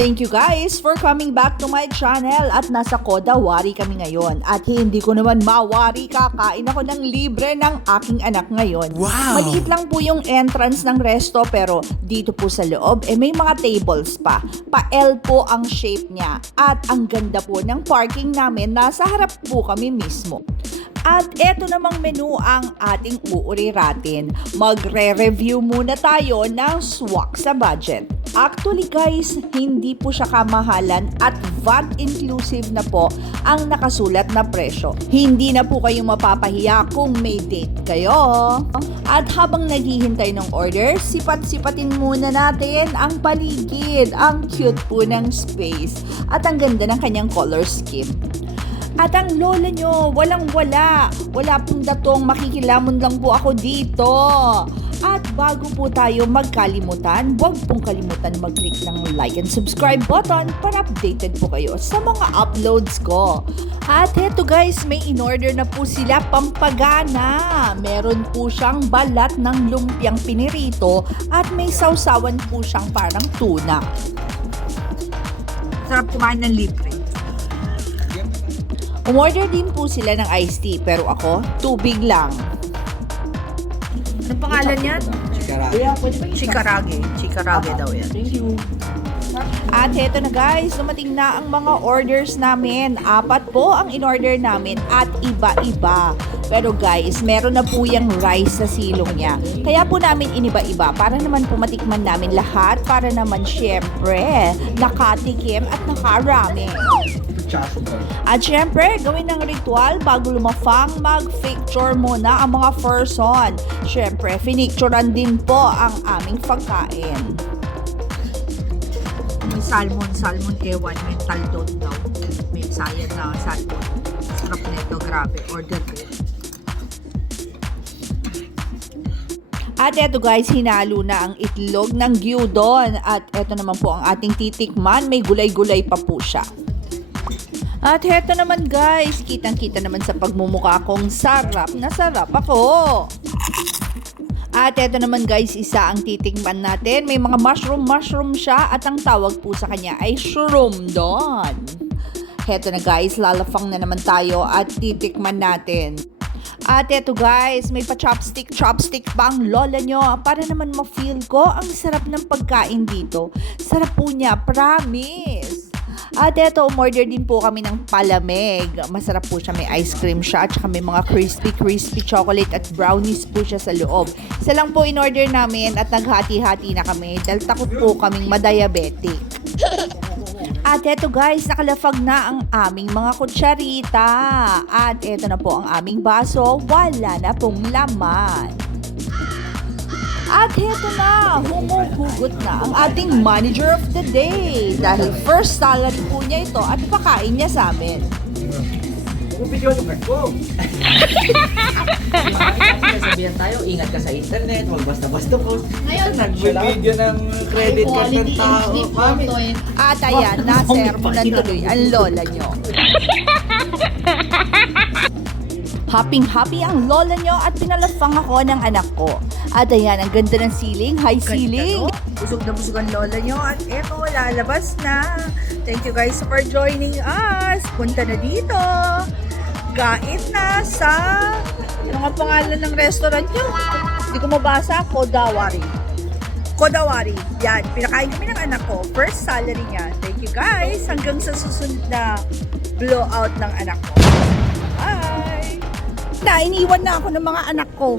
Thank you guys for coming back to my channel at nasa Koda Wari kami ngayon. At hindi ko naman mawari kakain ako ng libre ng aking anak ngayon. Wow! Maliit lang po yung entrance ng resto pero dito po sa loob eh may mga tables pa. Pa-L po ang shape niya at ang ganda po ng parking namin nasa harap po kami mismo. At eto namang menu ang ating uuriratin. Magre-review muna tayo ng swak sa budget. Actually guys, hindi po siya kamahalan at VAT inclusive na po ang nakasulat na presyo. Hindi na po kayo mapapahiya kung may date kayo. At habang naghihintay ng order, sipat-sipatin muna natin ang paligid. Ang cute po ng space at ang ganda ng kanyang color scheme. At ang lola nyo, walang-wala. Wala pong datong makikilamon lang po ako dito. At bago po tayo magkalimutan, huwag pong kalimutan mag-click ng like and subscribe button para updated po kayo sa mga uploads ko. At eto guys, may in-order na po sila pampagana. Meron po siyang balat ng lumpiang pinirito at may sausawan po siyang parang tuna. Sarap kumain ng libre. Umorder din po sila ng iced tea, pero ako, tubig lang. Anong pangalan yan? Chikarage. Chikarage daw yan. Thank you. At heto na guys, dumating na ang mga orders namin. Apat po ang in-order namin at iba-iba. Pero guys, meron na po yung rice sa silong niya. Kaya po namin iniba-iba para naman po matikman namin lahat para naman syempre nakatikim at nakarami. At syempre, gawin ng ritual bago lumafang, mag-picture muna ang mga person. Syempre, finicturean din po ang aming pagkain. May salmon, salmon ewan, mental doon daw. May sayad na salmon. Sarap nito, grabe. Order ko. At eto guys, hinalo na ang itlog ng gyudon. At eto naman po ang ating titikman. May gulay-gulay pa po siya. At heto naman guys, kitang-kita naman sa pagmumukha kong sarap na sarap ako. At eto naman guys, isa ang titikman natin. May mga mushroom-mushroom siya at ang tawag po sa kanya ay shroom don. Heto na guys, lalafang na naman tayo at titikman natin. At eto guys, may pa-chopstick, chopstick pa ang lola nyo para naman ma-feel ko ang sarap ng pagkain dito. Sarap po niya, promise! At eto, umorder din po kami ng palamig. Masarap po siya. May ice cream siya at saka may mga crispy, crispy chocolate at brownies po siya sa loob. Isa lang po in-order namin at naghati-hati na kami dahil takot po kaming madiabetic. At eto guys, nakalafag na ang aming mga kutsarita. At eto na po ang aming baso, wala na pong laman. At heto na, humuhugot na ang ating manager of the day. Dahil first salary po niya ito at pakain niya sa amin. Sabihan tayo, ingat ka sa internet, huwag basta-basta post. Ngayon, Nagbibigyan ng credit card ng tao. Mami, eh. At ayan, nasermonan tuloy ang lola nyo. Happy-happy ang lola nyo at pinalafang ako ng anak ko. At ayan, ang ganda ng ceiling. High ceiling. Busog na busog ang lola nyo. At eto, lalabas na. Thank you guys for joining us. Punta na dito. Gait na sa... Ano nga pangalan ng restaurant nyo? Hindi ko mabasa. Kodawari. Kodawari. Yan. Pinakain kami ng anak ko. First salary niya. Thank you guys. Hanggang sa susunod na blowout ng anak ko. Bye! Na, iniwan na ako ng mga anak ko.